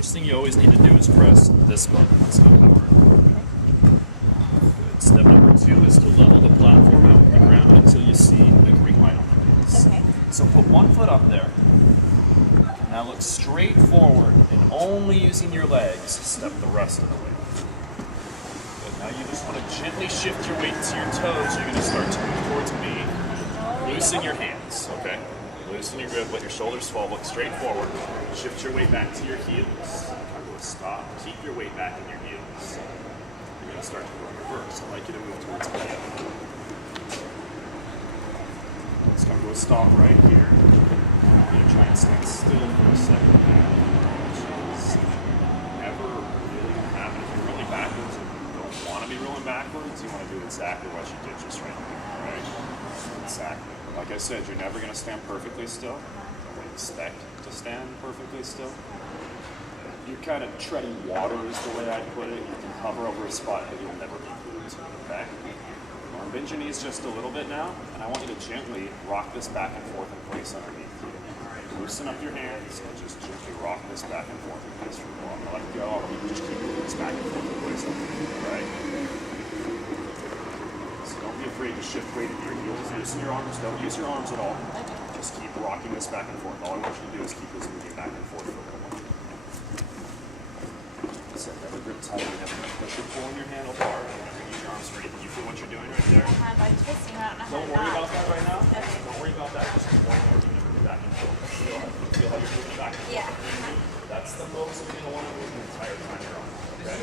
first thing you always need to do is press this button. That's not power. Good. Step number 2 is to level the platform out with the ground until you see the green light on the base. Okay. So put one foot up there. Now look straight forward and only using your legs, step the rest of the way. Good. Now you just want to gently shift your weight to your toes. You're going to start to move towards me. Loosen your hands, okay? Loosen your grip, let your shoulders fall, look straight forward. Shift your weight back to your heels. Come to a stop. Keep your weight back in your heels. You're going to start to go in reverse. I'd like you to move towards me. Let's come to a stop right here. You're going to try and stand still for a second now, which is never really going to happen. If you're rolling backwards and you don't want to be rolling backwards, you want to do exactly what you did just right now, right? Exactly. Like I said, you're never going to stand perfectly still. Don't expect to stand perfectly still. You're kind of treading water is the way I'd put it. You can hover over a spot, but you'll never be glued to it, okay? Bend your knees just a little bit now, and I want you to gently rock this back and forth in place underneath you. Loosen up your hands and just gently rock this back and forth in place for a while. I'll let it go. I'll just keep moving this back and forth in place underneath you, all right? So don't be afraid to shift weight into your heels. Loosen your arms. Don't use your arms at all. Just keep rocking this back and forth. All I want you to do is keep this moving back and forth for a little while. So never grip tight. Never push or pull in your handlebar. Never use your arms for anything. You feel what you're doing right there? I'm twisting. I don't know Don't how worry to about that right now. Okay. Don't worry about that. Just keep going forward. You're moving back and forth. Feel how you're moving back and forth? Yeah. That's the most you're going to want to move the entire time you're on. Okay?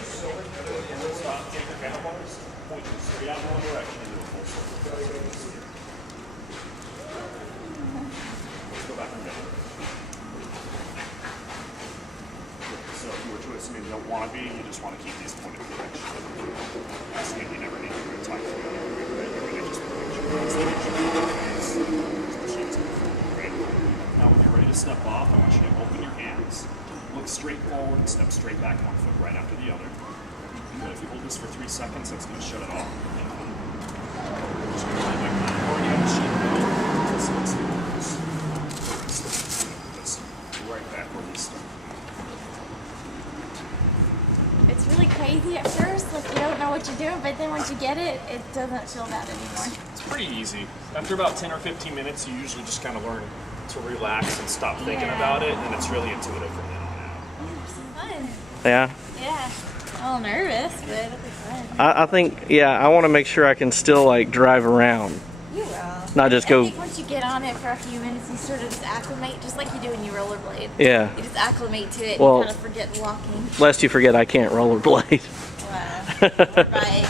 Stop. Take your handlebars. Point them straight out in one direction and do a full circle. Let's go back and down. So if you were twisting and you don't want to be, you just want to keep these pointed direction. So you never need to do a tight fit. You really just put your hands right. Now when you're ready to step off, I want you to open your hands, look straight forward, and step straight back one foot right after the other. Good. If you hold this for 3 seconds, that's going to shut it off. Just going to lie back down. Already have the sheet going. Just right back where we started. It's really crazy at first, like you don't know what you're doing, but then once you get it, it doesn't feel bad anymore. It's pretty easy. After about 10 or 15 minutes, you usually just kind of learn to relax and stop thinking about it, and it's really intuitive from then on out. Fun. Yeah. Yeah. A little nervous, but it'll be fun. I think, yeah, I want to make sure I can still like drive around. You will. Not just I go. think once you get on it for a few minutes, you sort of just acclimate, just like you do when you rollerblade. Yeah. You just acclimate to it Well, and kind of forget walking. Lest you forget, I can't rollerblade. Wow. Or bike.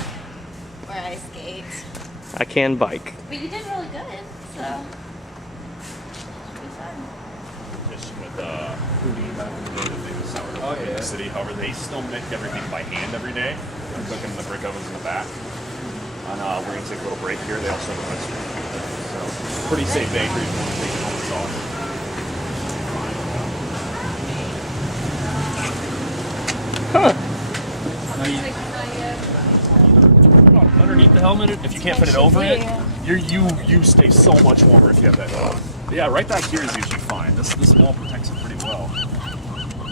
Or ice skate. I can bike. But you did really good, so. It'll be fun. Fishing with Houdini back in the day, the famous sourdough city. However, they still make everything by hand every day. They're cooking in the brick ovens in the back. And we're going to take a little break here. They also have a restaurant. So, pretty safe bakery if you want to take it home as well. Underneath the helmet, if you can't fit it over it, you stay so much warmer if you have that on. Yeah, right back here is usually fine. This wall protects it pretty well.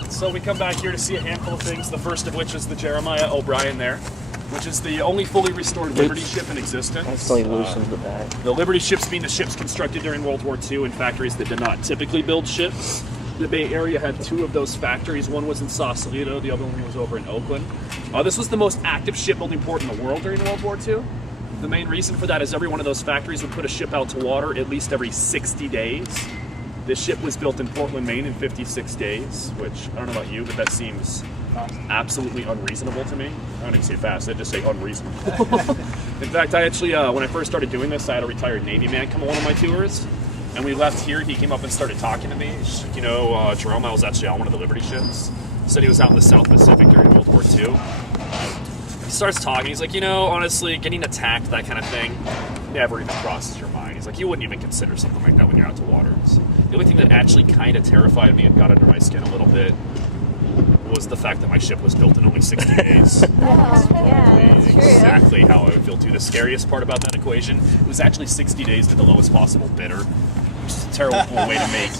So we come back here to see a handful of things. The first of which is the Jeremiah O'Brien there, which is the only fully restored Liberty ship in existence. Actually loosens the back. The Liberty ships being the ships constructed during World War II in factories that did not typically build ships. The Bay Area had 2 of those factories. One was in Sausalito, the other one was over in Oakland. This was the most active shipbuilding port in the world during World War II. The main reason for that is every one of those factories would put a ship out to water at least every 60 days. This ship was built in Portland, Maine in 56 days, which I don't know about you, but that seems absolutely unreasonable to me. I don't even say fast, I just say unreasonable. In fact, I actually, when I first started doing this, I had a retired Navy man come on one of my tours. And we left here, he came up and started talking to me. He's like, you know, Jerome, I was actually on one of the Liberty ships. Said he was out in the South Pacific during World War II. He starts talking, he's like, you know, honestly, getting attacked, that kind of thing, never even crosses your mind. He's like, you wouldn't even consider something like that when you're out to water. So the only thing that actually kind of terrified me and got under my skin a little bit was the fact that my ship was built in only 60 days. Yeah, that's true. Exactly how I would feel too. The scariest part about that equation was actually 60 days to the lowest possible bidder. just a terrible way to make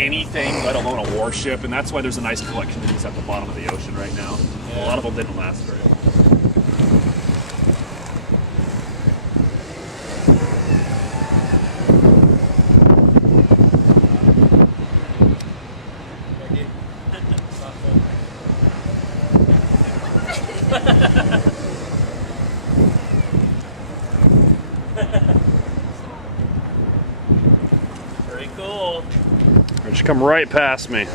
anything, let alone a warship. And that's why there's a nice collection of these at the bottom of the ocean right now. A lot of them didn't last very long. Very cool. It should come right past me.